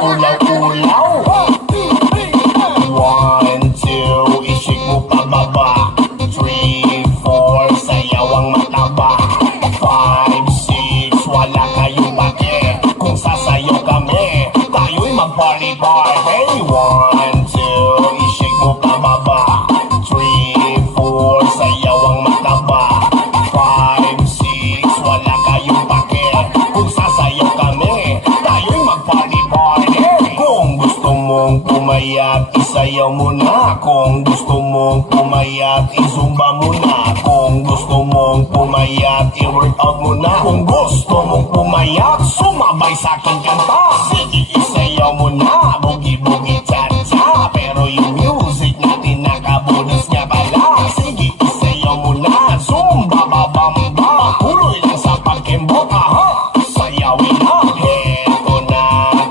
mag-ulaw-ulaw. 1, 2, i-shake mo pababa. 3, 4, sayaw ang mataba. 5, 6, wala kayong pake. Kung sasayaw kami, tayo'y mag-party-party. 1, 2, i-shake mo pababa. 3, 4, sayaw ang mataba. 5, 6, wala kayong pake. Kung sasayaw kami, tayo'y mag-party-party. Kung gusto mong pumayat, isayaw mo na. Kung gusto mong pumayat, izumba mo na. Kung gusto mong pumayat, i-workout mo na. Kung gusto mong pumayat, sumabay sa aking kanta. Sige, isayaw mo na, bugi-bugi cha-cha. Pero yung music natin nakabonus nga pala. Sige, isayaw mo na, zumba babamba. Tuloy lang sa pagkembot, aha, sayawin na. Heto na,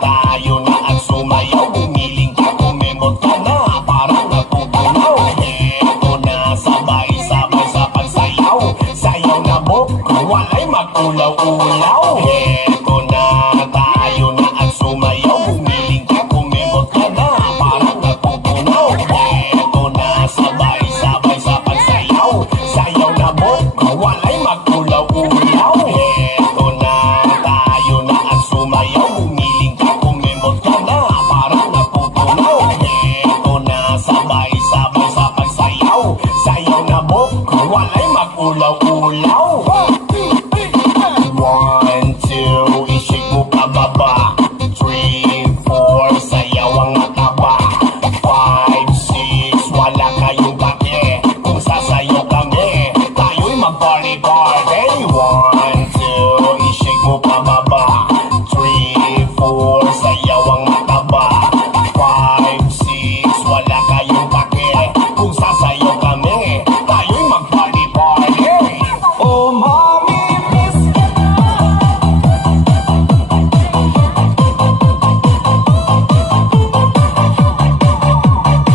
tayo na at sumayaw. Bumiling ka, kumemot ka na, parang natutunaw. Heto na, sabay-sabay sa pagsayaw. Sayaw na bok, walay mag-ulaw-ulaw. Heto na, tayo na at sumayaw. Bumiling ka, kumemot ka na, parang natutunaw. Heto na, sabay-sabay sa pagsayaw. Sayaw na bok, walay mag-ulaw-ulaw. Heto na, tayo na at sumayaw. Bumiling ka, kumemot ka na, parang natutunaw. Heto na, sabay-sabay sa pagsayaw. Sayaw na bok, walay mag-ulaw-ulaw. 1, 2, i-shake mo pababa. 3, 4, sayaw ang mataba. 5, 6, wala kayong pake. Kung sasayaw kami, tayo'y mag-party-party. 1,